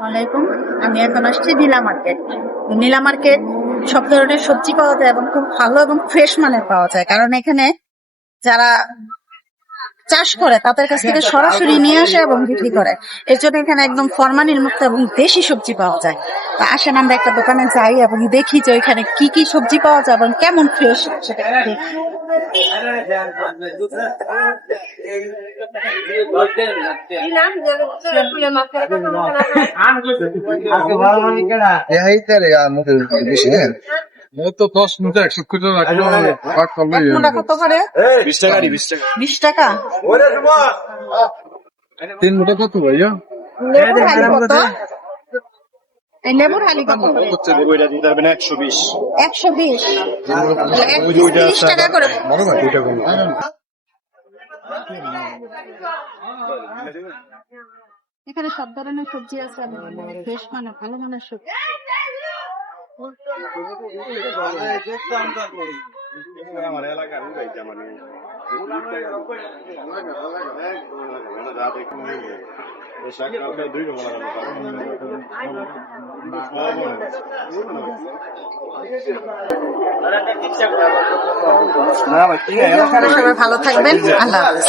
ওয়ালাইকুম। আমি এখন আসছি নীলা মার্কেট। নীলা মার্কেট সব ধরনের সবজি পাওয়া যায় এবং খুব ভালো এবং ফ্রেশ মানের পাওয়া যায়, কারণ এখানে যারা চাষ করে তাদের কাছ থেকে সরাসরি নিয়ে আসে এবং বিক্রি করে। এর জন্য এখানে একদম ফরমালিন মুক্ত এবং দেশি সবজি পাওয়া যায়। তা আসেন আমরা একটা দোকানে যাই এবং দেখি যে ওইখানে কি কি সবজি পাওয়া যায় এবং কেমন ফ্রেশ সেটা দেখি। यही तेरे मुझे বেশি হ্যাঁ এই তো 10 মিনিট 100 করে রাখলো কাট করবে এক মুঠা কত করে? 20 টাকা 20 টাকা 20 টাকা। 3 মুঠা কত ভাইয়া? লেবুর হালি কত? এই লেবুর হালি কত? হচ্ছে বইটা দিতে হবে না 120 120। ওই যে ওইটা 30 টাকা করে। বড় ভাই ওইটা কোন এখানে সব ধরনের সবজি আছে, ফ্রেশ মানে ভালো মানের সবজি। আমার এলাকার উড়াইটা মানে সবাই ভালো থাকবেন। আল্লাহ হাফেজ।